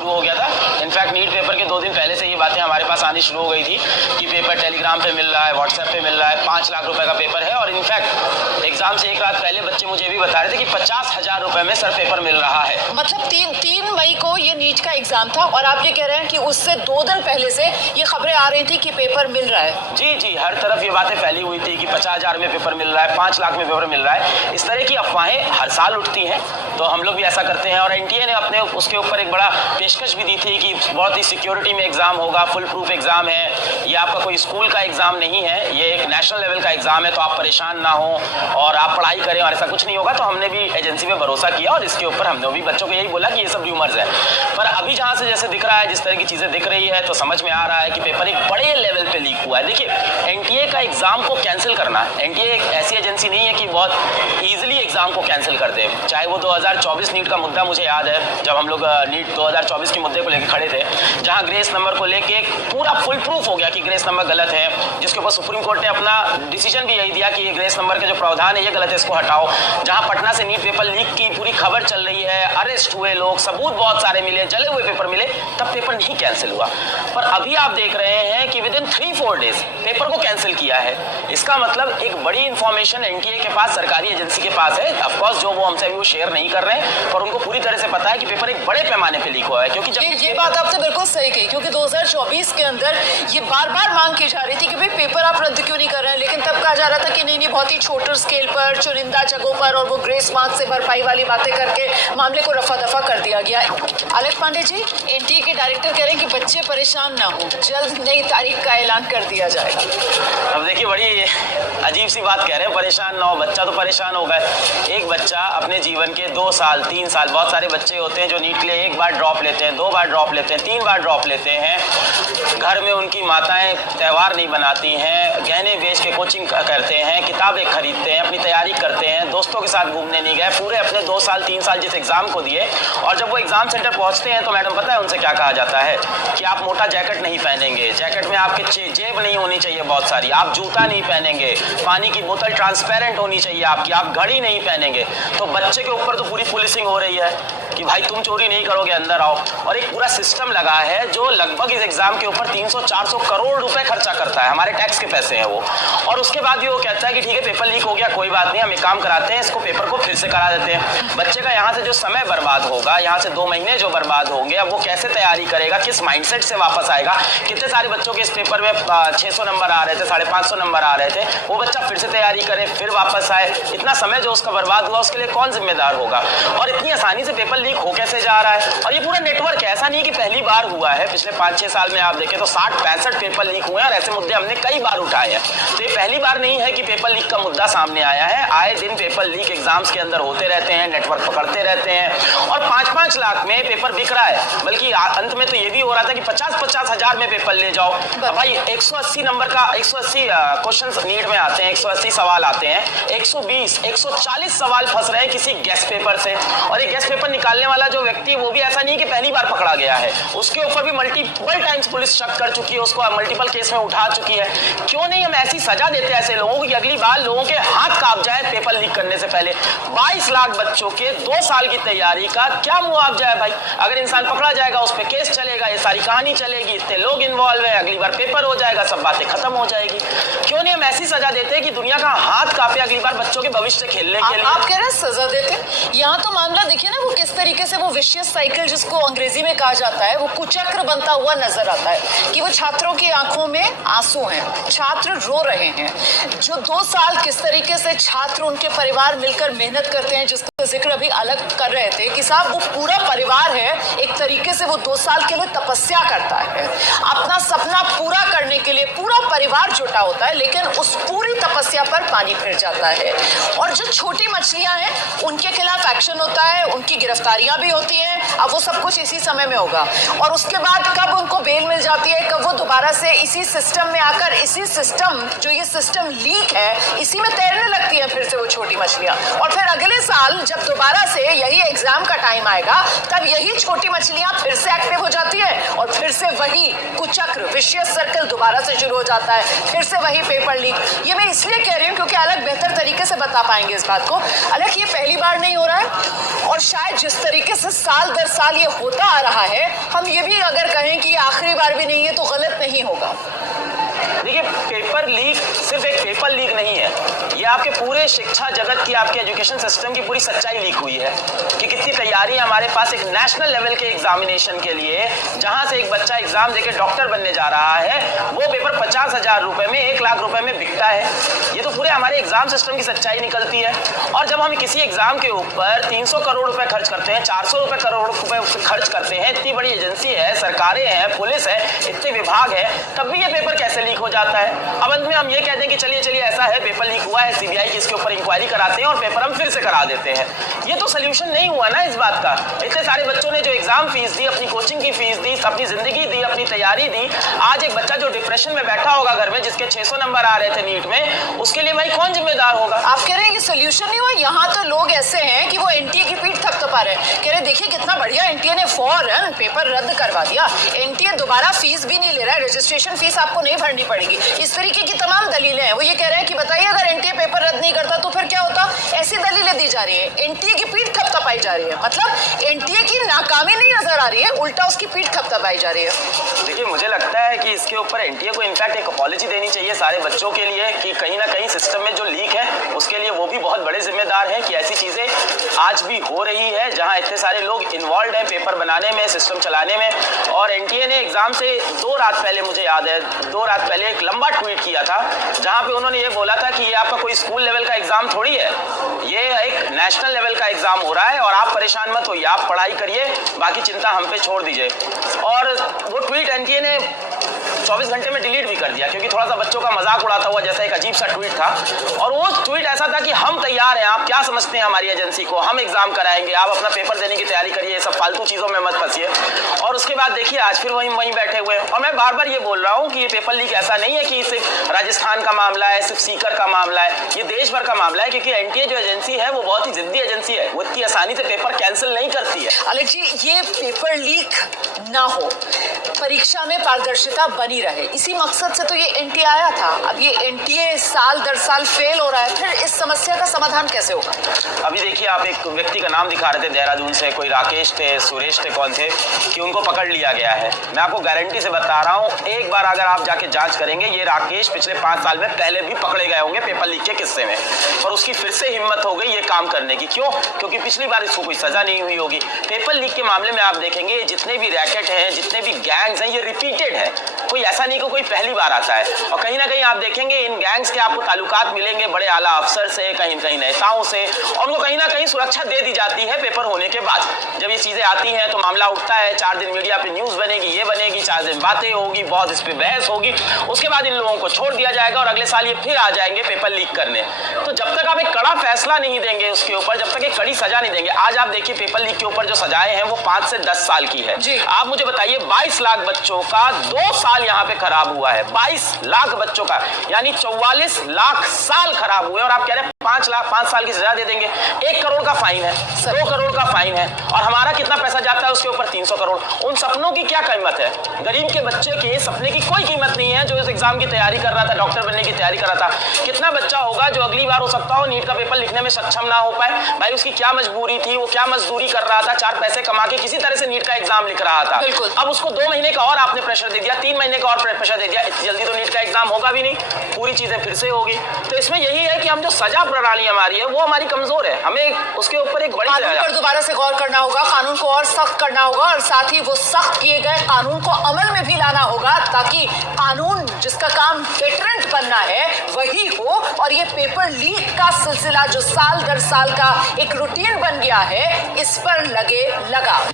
शुरू हो गया था। इनफैक्ट नीट पेपर के 2 दिन पहले से ये बातें हमारे पास आनी शुरू हो गई थी कि पेपर टेलीग्राम पे मिल रहा है, व्हाट्सएप पे मिल रहा है, 5 लाख रुपए का पेपर है। और इनफैक्ट एग्जाम से 1 रात पहले बच्चे मुझे भी बता रहे थे कि 50,000 रुपए में सर पेपर मिल रहा है। मतलब 3 मई को ये नीट का एग्जाम था और आप ये कह रहे हैं कि उससे 2 दिन पहले से ये खबरें आ रही थी कि पेपर मिल रहा है। जी जी, हर तरफ ये बातें फैली हुई थी कि 50,000 में पेपर मिल रहा है, 5 लाख में पेपर मिल रहा है। इस तरह की अफवाहें हर साल उठती हैं, तो हम लोग भी ऐसा करते हैं। और एनटीए ने अपने उसके ऊपर एक बड़ा पेशकश भी दी थी कि बहुत ही सिक्योरिटी में एग्जाम होगा, फुल प्रूफ एग्जाम है, ये आपका कोई स्कूल का एग्जाम नहीं है, ये एक नेशनल लेवल का एग्जाम है, तो आप परेशान ना हो और आप पढ़ाई करें और ऐसा कुछ नहीं होगा। तो हमने भी एजेंसी पे भरोसा किया और इसके ऊपर हमने भी बच्चों को यही बोला कि ये सब र्यूमर्स है। पर अभी जहाँ से जैसे दिख रहा है, जिस तरह की चीज़ें दिख रही है, तो समझ में आ रहा है कि पेपर एक बड़े लेवल पे लीक हुआ है। देखिए, एनटीए का एग्जाम को कैंसिल करना, एनटीए एक ऐसी एजेंसी नहीं है कि बहुत ईजिली एग्जाम को कैंसिल कर दे। चाहे वो 2024 नीट का मुद्दा मुझे याद है, जब हम लोग नीट 2024 के मुद्दे को लेकर खड़े थे, जहाँ ग्रेस नंबर को लेके पूरा फुल प्रूफ हो गया कि ग्रेस नंबर गलत है, जिसके ऊपर सुप्रीम कोर्ट ने अपना डिसीजन भी यही दिया कि ये ग्रेस नंबर का जो प्रावधान है ये गलत है, इसको हटाओ। जहाँ पटना से नीट पेपर लीक की पूरी खबर चल रही है, अरेस्ट हुए लोग, सबूत बहुत सारे मिले, जले हुए पेपर मिले, तब पेपर नहीं कैंसिल हुआ। पर अभी आप देख रहे हैं कि विद इन 3-4 डेज पेपर को कैंसिल किया है। इसका मतलब एक बड़ी इंफॉर्मेशन एनटीए के पास, सरकारी एजेंसी के पास है। ऑफकोर्स जो वो हमसे वो शेयर नहीं कर रहे हैं, पर उनको पूरी तरह से पता है कि पेपर एक बड़े पैमाने पे लीक हुआ है। क्योंकि जब ये बात आपने बिल्कुल सही कही, क्योंकि 2024 के अंदर ये बार बार मांग की जा रही थी कि भाई पेपर आप रद्द क्यों नहीं कर रहे हैं, लेकिन तब कहा जा रहा था कि नहीं बहुत ही छोटे स्केल पर, चुनिंदा जगहों पर, और वो ग्रेस मार्क्स से भरपाई वाली बातें करके मामले को रफा दफा कर दिया गया। आलोक पांडे जी, एनटीए के डायरेक्टर कह रहे हैं कि बच्चे परेशान ना हो, जल्द नई तारीख का ऐलान कर दिया जाएगा। अब देखिए, बड़ी अजीब सी बात कह रहे हैं, परेशान ना हो। बच्चा तो परेशान होगा। एक बच्चा अपने जीवन के 2 साल 3 साल, बहुत सारे बच्चे होते हैं जो नीट के लिए 1 बार ड्रॉप लेते हैं, 2 बार ड्रॉप लेते हैं, 3 बार ड्रॉप लेते हैं। घर में उनकी माताएं त्यौहार नहीं बनाती हैं, गहने बेच के कोचिंग करते हैं, किताबें खरीदते हैं, अपनी तैयारी करते हैं, दोस्तों के साथ घूमने नहीं गए, पूरे अपने 2 साल 3 साल जिस एग्जाम को दिए, और जब वो एग्जाम सेंटर पहुंचते हैं तो मैडम पता है उनसे क्या कहा जाता है कि आप मोटा जैकेट नहीं पहनेंगे, जैकेट में आपके जेब नहीं होनी चाहिए बहुत सारी, आप जूता नहीं पहनेंगे, पानी की बोतल ट्रांसपेरेंट होनी चाहिए आपकी, आप घड़ी नहीं पहनेंगे। तो बच्चे के ऊपर तो पूरी पुलिसिंग हो रही है कि भाई तुम चोरी नहीं करोगे, अंदर आओ। और एक पूरा सिस्टम लगा है जो लगभग इस एग्जाम के ऊपर 300-400 करोड़ रुपए खर्चा करता है, हमारे टैक्स के पैसे हैं वो। और उसके बाद भी वो कहता है कि ठीक है पेपर लीक हो गया, कोई बात नहीं, हम एक काम कराते हैं, इसको पेपर को फिर से करा देते हैं। बच्चे का यहाँ से जो समय बर्बाद होगा, यहाँ से 2 महीने जो बर्बाद होंगे, अब वो कैसे तैयारी करेगा, किस माइंडसेट से वापस आएगा। कितने सारे बच्चों के इस पेपर में 600 नंबर आ रहे थे, 550 नंबर आ रहे थे, वो बच्चा फिर से तैयारी करे, फिर वापस आए। इतना समय जो उसका बर्बाद हुआ, उसके लिए कौन जिम्मेदार होगा? और इतनी आसानी से पेपर लीक हो कैसे जा रहा है? और ये पूरा नेटवर्क है, ऐसा नहीं कि पहली बार हुआ है। पिछले 5-6 साल में आप देखें तो 60-65 पेपर लीक हुए हैं, और ऐसे मुद्दे हमने कई बार उठाए हैं। तो ये पहली बार नहीं है कि पेपर लीक का मुद्दा सामने आया है। आए दिन पेपर लीक एग्जाम्स के अंदर होते रहते हैं, नेटवर्क पकड़ते रहते हैं, और 5-5 लाख में पेपर बिक रहा है। बल्कि अंत में तो ये भी हो रहा था कि 50-50 हजार में पेपर ले जाओ। भाई 180 नंबर का 180 क्वेश्चन नीट में आते हैं, 180 सवाल आते हैं, 120-140 सवाल फंस रहे हैं किसी गेस्ट पेपर से। और ये गेस्ट पेपर निकालने वाला जो व्यक्ति, वो भी ऐसा नहीं कि पहली बार पकड़ा गया है, उसके ऊपर भी मल्टीपल टाइम्स पुलिस शक कर चुकी है, उसको मल्टीपल केस में उठा चुकी है। क्यों नहीं हम ऐसी सजा देते हैं ऐसे लोगों को कि अगली बार लोगों के हाथ कांप जाए पेपर लीक करने से पहले। 22 लाख बच्चों के 2 साल की तैयारी का क्या मुआवजा है भाई? अगर इंसान पकड़ा जाएगा, उस पर केस चलेगा, ये सारी कहानी चलेगी, इतने लोग इन्वॉल्व है, अगली बार पेपर हो जाएगा, सब बातें खत्म हो जाएगी। क्यों नहीं हम ऐसी सजा देते हैं कि दुनिया का हाथ कांपे अगली बार बच्चों के भविष्य से खेलने के लिए? आप कह रहे हैं सजा देते? यहाँ तो मामला देखिए ना, वो किस तरीके से वो विशियस साइकिल, जिसको अंग्रेजी में कहा जाता है, वो कुचक्र बनता हुआ नजर आता है कि वो छात्रों की आंखों में आंसू हैं, छात्र रो रहे हैं। जो 2 साल किस तरीके से छात्र, उनके परिवार मिलकर मेहनत करते हैं, जिसका जिक्र अभी अलग कर रहे थे कि साहब वो पूरा परिवार है, एक तरीके से वो 2 साल के लिए तपस्या करता है, अपना सपना पूरा करने के लिए पूरा परिवार जुटा होता है, लेकिन उस पूरी तपस्या पर पानी फिर जाता है। और जो छोटी मछलियां हैं, उनके खिलाफ एक्शन होता है, उनकी गिरफ्तारियां भी होती हैं। अब वो सब कुछ इसी समय में होगा, और उसके बाद कब उनको बेल मिल जाती है, कब वो दोबारा से इसी सिस्टम में आकर, इसी सिस्टम, जो ये सिस्टम लीक है, इसी में तैरने लगती है फिर से वो छोटी मछलियां। और फिर अगले साल जब दोबारा से यही एग्जाम का टाइम आएगा, तब यही छोटी मछलियां फिर से एक्टिव हो जाती है, और फिर से वही कुचक्र, विशियस सर्कल दोबारा से शुरू हो जाता है, फिर से वही पेपर लीक। ये मैं इसलिए कह रही हूँ क्योंकि अलग बेहतर तरीके से बता पाएंगे इस बात को। अलग ये पहली बार नहीं हो रहा है, और शायद जिस तरीके से साल दर साल ये होता आ रहा है, हम ये भी अगर कहें कि ये आखिरी बार भी नहीं है तो गलत नहीं होगा। देखिए, पेपर लीक सिर्फ एक पेपर लीक नहीं है, ये आपके पूरे शिक्षा जगत की, आपके एजुकेशन सिस्टम की पूरी सच्चाई लीक हुई है कि कितनी तैयारी हमारे पास एक नेशनल लेवल के एग्जामिनेशन के लिए, जहां से एक बच्चा एग्जाम देके डॉक्टर बनने जा रहा है, वो पेपर 50,000 रुपए में, 1 लाख रुपए में बिकता है। ये तो पूरे हमारे एग्जाम सिस्टम की सच्चाई निकलती है। और जब हम किसी एग्जाम के ऊपर 300 करोड़ रुपए खर्च करते हैं, 400 करोड़ रुपए खर्च करते हैं, इतनी बड़ी एजेंसी है, सरकारें हैं, पुलिस है, इतने विभाग है, तब भी ये पेपर कैसे लीक हो जाता है? अब अंत में हम ये कहते हैं कि चलिए ऐसा है, पेपर लीक हुआ है, सीबीआई की इसके ऊपर इंक्वायरी कराते हैं और पेपर हम फिर से करा देते हैं। ये तो सोल्यूशन नहीं हुआ ना इस बात का। इतने सारे बच्चों ने जो एग्जाम फीस दी, अपनी कोचिंग की फीस दी, अपनी जिंदगी दी, अपनी तैयारी दी, आज एक बच्चा जो डिप्रेशन में बैठा होगा घर में, जिसके 600 नंबर आ रहे थे नीट में, उसके लिए भाई कौन जिम्मेदार होगा? आप कह रहे हैं कि सोल्यूशन नहीं हुआ? यहाँ तो लोग ऐसे हैं कि वो एनटीए की पीठ थपथपा रहे हैं, कह रहे देखिए कितना बढ़िया एनटीए ने फौरन पेपर रद्द करवा दिया, एनटीए दोबारा फीस भी नहीं ले रहा है, रजिस्ट्रेशन फीस आपको नहीं भरनी पड़ेगी, इस तरीके की तमाम दलीलें हैं। वो ये कह रहे हैं कि बताइए अगर एनटीए पेपर रद्द नहीं करता तो फिर क्या होता? ऐसी दलीलें दी जा रही है, एनटीए की पीठ थपथपाई जा रही है, मतलब एनटीए की नाकामी नहीं नजर आ रही है, उल्टा उसकी पीठ थपथपाई जा रही है। देखिए, मुझे लगता है कि इसके ऊपर एनटीए को इनफैक्ट एक अपॉलॉजी देनी चाहिए सारे बच्चों के लिए कि कहीं ना कहीं सिस्टम में जो लीक है उसके लिए वो भी बहुत बड़े जिम्मेदार हैं कि ऐसी चीज़ें आज भी हो रही है जहां इतने सारे लोग इन्वॉल्व हैं पेपर बनाने में, सिस्टम चलाने में। और एनटीए ने एग्जाम से 2 रात पहले, मुझे याद है 2 रात पहले एक लंबा ट्वीट किया था जहां पे उन्होंने ये बोला था कि ये आपका कोई स्कूल लेवल का एग्जाम थोड़ी है, ये एक नेशनल लेवल का एग्जाम हो रहा है और आप परेशान मत होइए, आप पढ़ाई करिए, बाकी चिंता हम पे छोड़ दीजिए। और वो ट्वीट एनटीए ने 24 घंटे में डिलीट भी कर दिया क्योंकि थोड़ा सा बच्चों का मजाक उड़ाता हुआ जैसा एक अजीब सा ट्वीट था। और वो ट्वीट ऐसा था कि हम तैयार हैं, आप क्या समझते हैं हमारी एजेंसी को, हम एग्जाम कराएंगे, आप अपना पेपर देने की तैयारी करिए, ये सब फालतू चीज़ों में मत फंसिए। और उसके बाद देखिए आज फिर वहीं बैठे हुए हैं। और मैं बार बार ये बोल रहा हूँ कि ये पेपर लीक ऐसा नहीं है कि सिर्फ राजस्थान का मामला है, सिर्फ सीकर का मामला है, ये देश भर का मामला है क्योंकि एनटीए जो एजेंसी है वो बहुत ही जिद्दी एजेंसी है, वो इतनी आसानी से पेपर कैंसिल नहीं करती है। अलग जी, ये पेपर लीक ना हो, परीक्षा में पारदर्शिता बनी रहे, इसी मकसद से तो ये एनटीए आया था। अब ये एनटीए साल दर साल फेल हो रहा है, फिर इस समस्या का समाधान कैसे होगा? अभी देखिए, आप एक व्यक्ति का नाम दिखा रहे थे देहरादून से, कोई राकेश थे, सुरेश थे, कौन थे, कि उनको पकड़ लिया गया है। मैं आपको गारंटी से बता रहा हूँ, एक बार अगर आप जाके जांच करेंगे, ये राकेश पिछले 5 साल में पहले भी पकड़े गए होंगे पेपर लीक के किस्से में, और उसकी फिर से हिम्मत हो गई ये काम करने की। क्यों? क्योंकि पिछली बार इसको कोई सजा नहीं हुई होगी। पेपर लीक के मामले में आप देखेंगे जितने भी रैकेट हैं, जितने भी गैंग्स हैं, ये रिपीटेड है, कोई ऐसा नहीं कि कोई पहली बार आता है। और कहीं ना कहीं आप देखेंगे इन गैंग्स के आपको ताल्लुकात मिलेंगे बड़े आला अफसर से, कहीं नेताओं से, और उनको कहीं ना कहीं सुरक्षा दे दी जाती है पेपर होने के बाद। जब ये चीजें आती हैं तो मामला उठता है, 4 दिन मीडिया पे न्यूज बनेगी, ये बनेगी, 4 दिन बातें होगी, बहुत इस पे बहस होगी, उसके बाद इन लोगों को छोड़ दिया जाएगा और अगले साल ये फिर आ जाएंगे पेपर लीक करने। तो जब तक आप एक कड़ा फैसला नहीं देंगे उसके ऊपर, जब तक एक कड़ी सजा नहीं देंगे, आज आप देखिए पेपर लीक के ऊपर जो सजाएं हैं वो 5 से 10 साल की है। आप मुझे बताइए, 22 लाख बच्चों का 2 साल यहाँ पे खराब हुआ है, 22 लाख बच्चों का, यानी 44 लाख साल खराब हुए, और आप कह रहे हैं 5 साल की सजा दे देंगे। 1 करोड़ का फाइन है, 2 करोड़ का फाइन है, और हमारा कितना पैसा जाता है उसके ऊपर? 300 करोड़। उन सपनों की क्या कीमत है? गरीब के बच्चे के सपने की कोई कीमत नहीं है जो इस एग्जाम की तैयारी कर रहा था, डॉक्टर बनने की तैयारी कर रहा था। कितना बच्चा होगा जो अगली बार हो सकता हो नीट का पेपर लिखने में सक्षम ना हो पाए? भाई उसकी क्या मजबूरी थी, वो क्या मजदूरी कर रहा था, 4 पैसे कमा के किसी तरह से नीट का एग्जाम लिख रहा था। अब उसको 2 महीने का और आपने प्रेशर दे दिया, 3 महीने का और प्रेशर दे दिया, इतनी जल्दी तो नीट का एग्जाम होगा भी नहीं, पूरी चीजें फिर से होगी। तो इसमें यही है कि हम जो सजा प्रणाली हमारी है वो हमारी कमजोर है, हमें उसके ऊपर एक बड़ी कानून पर दोबारा से गौर करना होगा, कानून को और सख्त करना होगा, और साथ ही वो सख्त किए गए कानून को अमल में भी लाना होगा ताकि कानून जिसका काम डेटरेंट बनना है वही हो, और ये पेपर लीक का सिलसिला जो साल दर साल का एक रूटीन बन गया है, इस पर लगे लगाम।